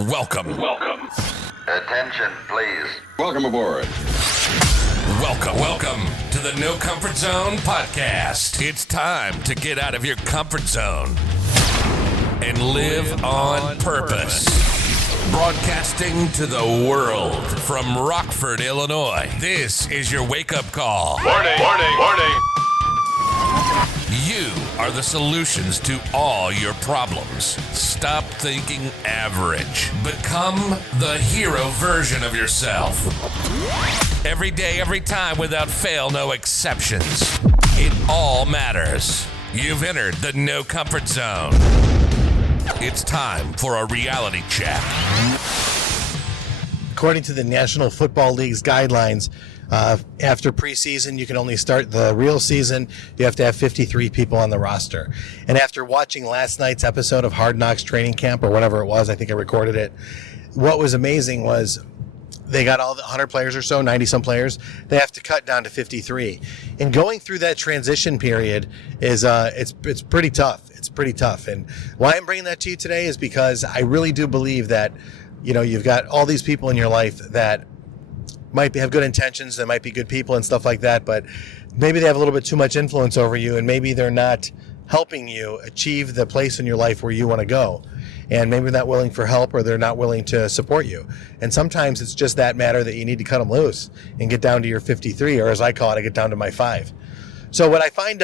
Welcome. Attention, please. Welcome aboard. Welcome to the No Comfort Zone podcast. It's time to get out of your comfort zone and live on purpose. Broadcasting to the world from Rockford, Illinois. This is your wake-up call. Warning. You are the solutions to all your problems. Stop thinking average. Become the hero version of yourself. Every day, every time, without fail, no exceptions. It all matters. You've entered the No Comfort Zone. It's time for a reality check. According to the National Football League's guidelines, after preseason, you can only start the real season. You have to have 53 people on the roster. And after watching last night's episode of Hard Knocks Training Camp, or whatever it was, I think I recorded it, what was amazing was they got all the 100 players or so, 90-some players. They have to cut down to 53. And going through that transition period is it's pretty tough. It's pretty tough. And why I'm bringing that to you today is because I really do believe that, you've got all these people in your life that might have good intentions, they might be good people and stuff like that, but maybe they have a little bit too much influence over you, and maybe they're not helping you achieve the place in your life where you want to go. And maybe they're not willing for help, or they're not willing to support you. And sometimes it's just that matter that you need to cut them loose and get down to your 53, or as I call it, I get down to my 5. So what I find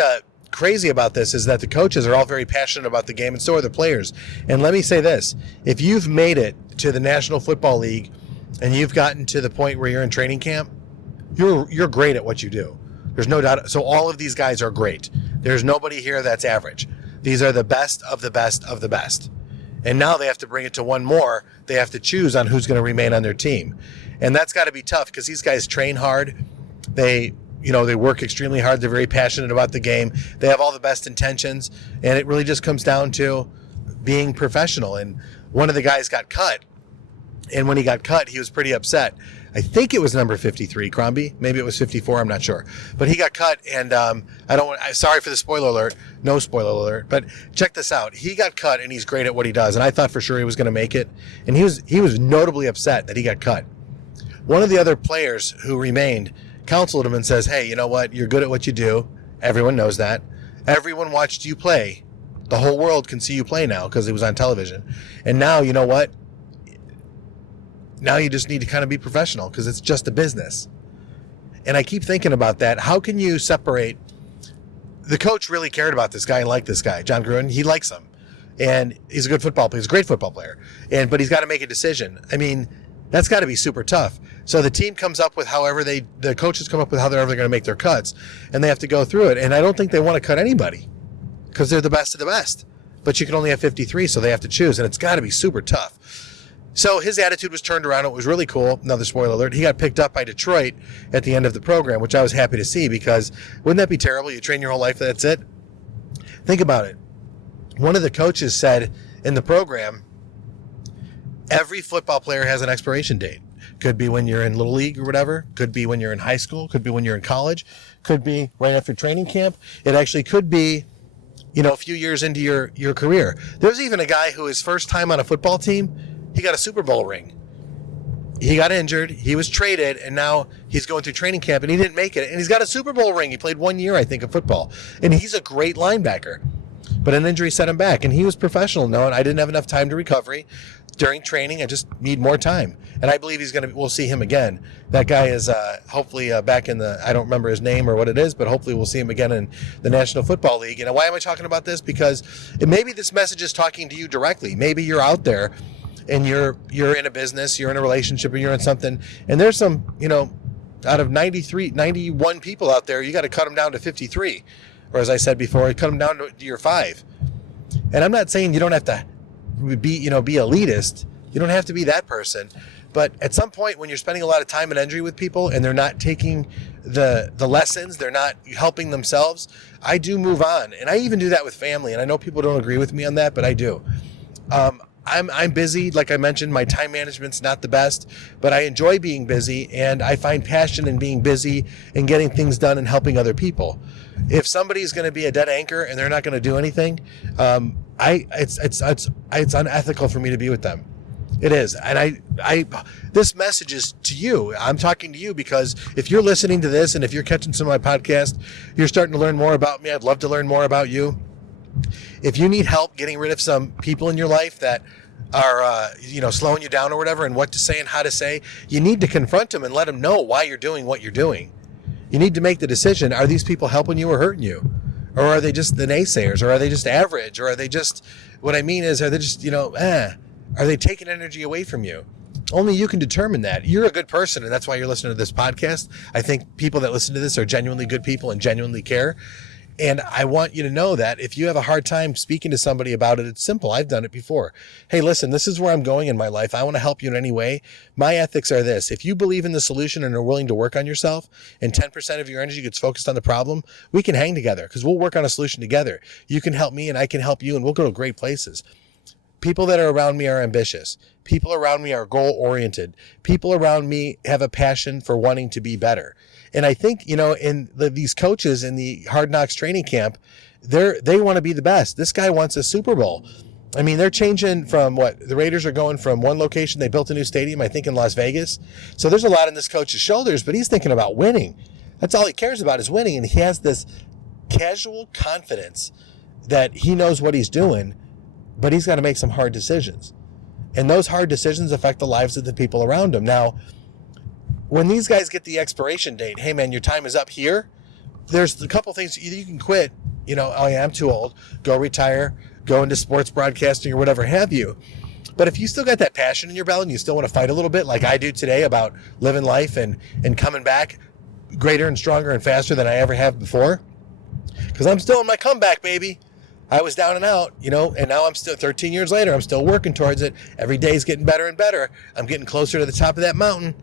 crazy about this is that the coaches are all very passionate about the game, and so are the players. And let me say this, if you've made it to the National Football League and you've gotten to the point where you're in training camp, you're great at what you do. There's no doubt. So all of these guys are great. There's nobody here that's average. These are the best of the best of the best. And now they have to bring it to one more. They have to choose on who's going to remain on their team. And that's got to be tough because these guys train hard. They work extremely hard. They're very passionate about the game. They have all the best intentions. And it really just comes down to being professional. And one of the guys got cut. And when he got cut, he was pretty upset. I think it was number 53, Crombie. Maybe it was 54. I'm not sure. But he got cut, and sorry for the spoiler alert. No spoiler alert. But check this out. He got cut, and he's great at what he does. And I thought for sure he was going to make it. And he was notably upset that he got cut. One of the other players who remained counseled him and says, hey, you know what? You're good at what you do. Everyone knows that. Everyone watched you play. The whole world can see you play now because it was on television. And now, you know what? Now you just need to kind of be professional because it's just a business. And I keep thinking about that. How can you separate? The coach really cared about this guy and liked this guy, John Gruden. He likes him. And he's a good football player. He's a great football player. But he's got to make a decision. I mean, that's got to be super tough. So the team comes up with the coaches come up with how they're ever going to make their cuts. And they have to go through it. And I don't think they want to cut anybody because they're the best of the best. But you can only have 53, so they have to choose. And it's got to be super tough. So his attitude was turned around. It was really cool. Another spoiler alert. He got picked up by Detroit at the end of the program, which I was happy to see because wouldn't that be terrible? You train your whole life, that's it? Think about it. One of the coaches said in the program, every football player has an expiration date. Could be when you're in Little League or whatever. Could be when you're in high school. Could be when you're in college. Could be right after training camp. It actually could be, a few years into your career. There's even a guy who his first time on a football team, he got a Super Bowl ring. He got injured. He was traded, and now he's going through training camp, and he didn't make it. And he's got a Super Bowl ring. He played 1 year, I think, of football. And he's a great linebacker. But an injury set him back, and he was professional. No, and I didn't have enough time to recovery during training. I just need more time. And I believe we'll see him again. That guy is hopefully back in I don't remember his name or what it is, but hopefully we'll see him again in the National Football League. And why am I talking about this? Because maybe this message is talking to you directly. Maybe you're out there and you're in a business, you're in a relationship, or you're in something, and there's some, out of 91 people out there, you got to cut them down to 53. Or as I said before, cut them down to your 5. And I'm not saying you don't have to be elitist. You don't have to be that person. But at some point when you're spending a lot of time and energy with people and they're not taking the lessons, they're not helping themselves, I do move on. And I even do that with family. And I know people don't agree with me on that, but I do. I'm busy. Like I mentioned, my time management's not the best, but I enjoy being busy, and I find passion in being busy and getting things done and helping other people. If somebody's going to be a dead anchor and they're not going to do anything, it's unethical for me to be with them. It is. And this message is to you. I'm talking to you because if you're listening to this and if you're catching some of my podcast, you're starting to learn more about me. I'd love to learn more about you. If you need help getting rid of some people in your life that are, slowing you down or whatever, and what to say and how to say, you need to confront them and let them know why you're doing what you're doing. You need to make the decision. Are these people helping you or hurting you? Or are they just the naysayers? Or are they just average? Or are they just, what I mean is, are they just, are they taking energy away from you? Only you can determine that. You're a good person, and that's why you're listening to this podcast. I think people that listen to this are genuinely good people and genuinely care. And I want you to know that if you have a hard time speaking to somebody about it, it's simple. I've done it before. Hey, listen, this is where I'm going in my life. I want to help you in any way. My ethics are this. If you believe in the solution and are willing to work on yourself and 10% of your energy gets focused on the problem, we can hang together because we'll work on a solution together. You can help me and I can help you, and we'll go to great places. People that are around me are ambitious. People around me are goal-oriented. People around me have a passion for wanting to be better. And I think, these coaches in the Hard Knocks training camp, they want to be the best. This guy wants a Super Bowl. I mean, they're changing from the Raiders are going from one location. They built a new stadium, I think, in Las Vegas. So there's a lot on this coach's shoulders, but he's thinking about winning. That's all he cares about is winning. And he has this casual confidence that he knows what he's doing, but he's got to make some hard decisions. And those hard decisions affect the lives of the people around him. Now, when these guys get the expiration date, hey man, your time is up here, there's a couple things. Either you can quit, oh yeah, I'm too old, go retire, go into sports broadcasting or whatever have you. But if you still got that passion in your belly and you still want to fight a little bit like I do today about living life and coming back greater and stronger and faster than I ever have before, because I'm still in my comeback, baby. I was down and out, and now I'm still 13 years later, I'm still working towards it. Every day is getting better and better. I'm getting closer to the top of that mountain.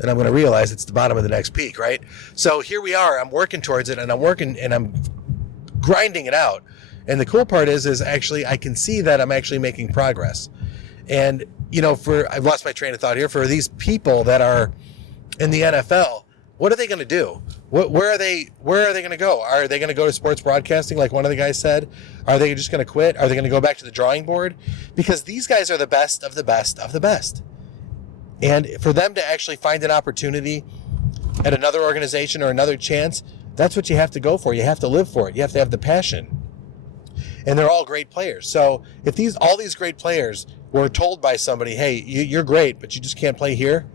And I'm going to realize it's the bottom of the next peak, right? So here we are. I'm working towards it, and I'm working, and I'm grinding it out. And the cool part is actually I can see that I'm actually making progress. And, I've lost my train of thought here. For these people that are in the NFL, what are they going to do? Where are they going to go? Are they going to go to sports broadcasting like one of the guys said? Are they just going to quit? Are they going to go back to the drawing board? Because these guys are the best of the best of the best. And for them to actually find an opportunity at another organization or another chance, that's what you have to go for. You have to live for it. You have to have the passion. And they're all great players. So if all these great players were told by somebody, hey, you're great, but you just can't play here,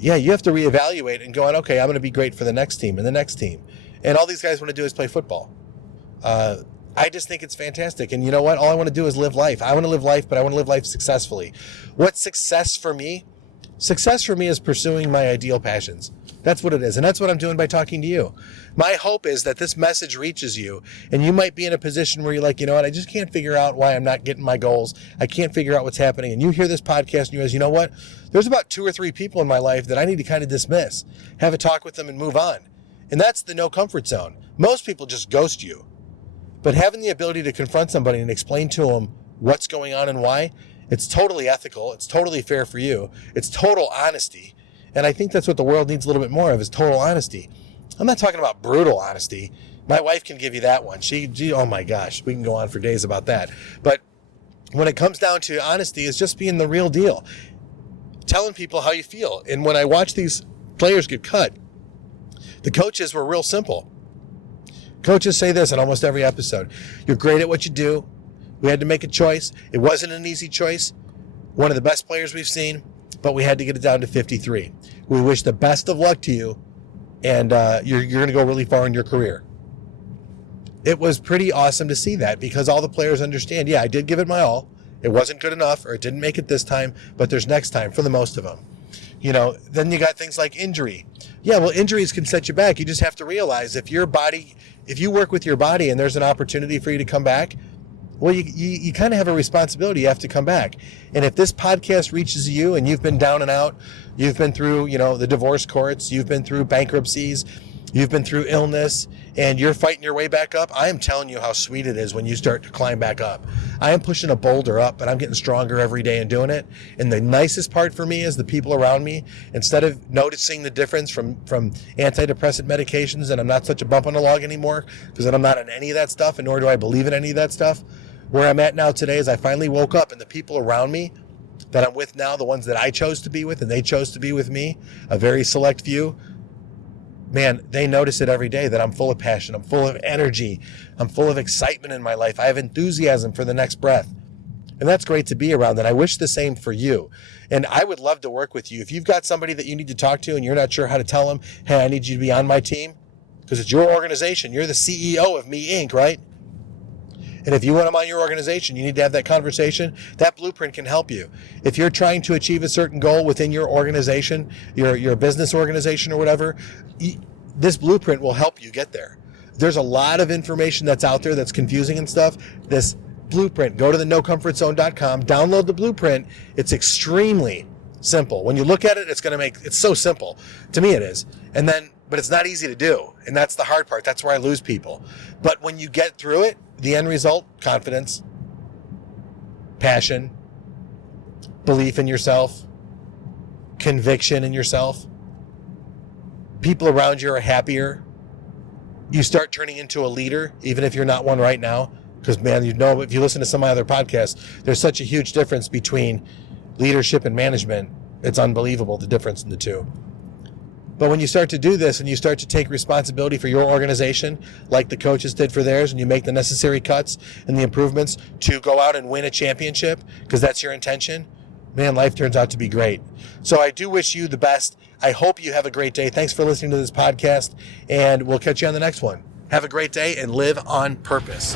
yeah, you have to reevaluate and go on, okay, I'm going to be great for the next team and the next team. And all these guys want to do is play football. I just think it's fantastic. And you know what? All I want to do is live life. I want to live life, but I want to live life successfully. What's success for me? Success for me is pursuing my ideal passions. That's what it is. And that's what I'm doing by talking to you. My hope is that this message reaches you, and you might be in a position where you're like, I just can't figure out why I'm not getting my goals. I can't figure out what's happening. And you hear this podcast and you realize, you know what? There's about 2 or 3 people in my life that I need to kind of dismiss, have a talk with them and move on. And that's the no comfort zone. Most people just ghost you. But having the ability to confront somebody and explain to them what's going on and why, it's totally ethical. It's totally fair for you. It's total honesty. And I think that's what the world needs a little bit more of, is total honesty. I'm not talking about brutal honesty. My wife can give you that one. She oh my gosh, we can go on for days about that. But when it comes down to honesty, it's just being the real deal. Telling people how you feel. And when I watch these players get cut, the coaches were real simple. Coaches say this in almost every episode. You're great at what you do. We had to make a choice. It wasn't an easy choice. One of the best players we've seen, but we had to get it down to 53. We wish the best of luck to you, and you're going to go really far in your career. It was pretty awesome to see that, because all the players understand, yeah, I did give it my all. It wasn't good enough, or it didn't make it this time, but there's next time for the most of them. Then you got things like injury. Yeah, well, injuries can set you back. You just have to realize if you work with your body and there's an opportunity for you to come back, well, you kind of have a responsibility. You have to come back. And if this podcast reaches you and you've been down and out, you've been through, the divorce courts, you've been through bankruptcies, you've been through illness, and you're fighting your way back up, I am telling you how sweet it is when you start to climb back up. I am pushing a boulder up, and I'm getting stronger every day and doing it. And the nicest part for me is the people around me. Instead of noticing the difference from antidepressant medications, and I'm not such a bump on a log anymore, because I'm not on any of that stuff, and nor do I believe in any of that stuff. Where I'm at now today is I finally woke up, and the people around me that I'm with now, the ones that I chose to be with and they chose to be with me, a very select few, man, they notice it every day that I'm full of passion. I'm full of energy. I'm full of excitement in my life. I have enthusiasm for the next breath. And that's great to be around. And I wish the same for you. And I would love to work with you. If you've got somebody that you need to talk to and you're not sure how to tell them, hey, I need you to be on my team, because it's your organization. You're the CEO of Me Inc., right? And if you want them on your organization, you need to have that conversation. That blueprint can help you. If you're trying to achieve a certain goal within your organization, your business organization or whatever, this blueprint will help you get there. There's a lot of information that's out there that's confusing and stuff. This blueprint, go to the NoComfortZone.com, download the blueprint. It's extremely simple. When you look at it, it's so simple. To me it is. But it's not easy to do. And that's the hard part. That's where I lose people. But when you get through it, the end result, confidence, passion, belief in yourself, conviction in yourself. People around you are happier. You start turning into a leader, even if you're not one right now. Because, man, if you listen to some of my other podcasts, there's such a huge difference between leadership and management. It's unbelievable, the difference in the two. But when you start to do this and you start to take responsibility for your organization, like the coaches did for theirs, and you make the necessary cuts and the improvements to go out and win a championship, because that's your intention, man, life turns out to be great. So I do wish you the best. I hope you have a great day. Thanks for listening to this podcast, and we'll catch you on the next one. Have a great day and live on purpose.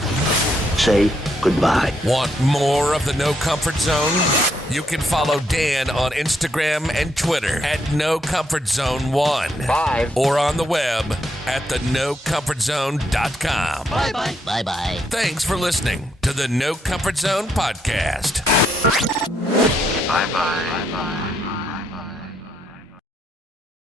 Say goodbye. Want more of the No Comfort Zone? You can follow Dan on Instagram and Twitter at NoComfortZone1. Bye. Or on the web at thenocomfortzone.com. Bye-bye. Bye-bye. Thanks for listening to the No Comfort Zone podcast. Bye-bye.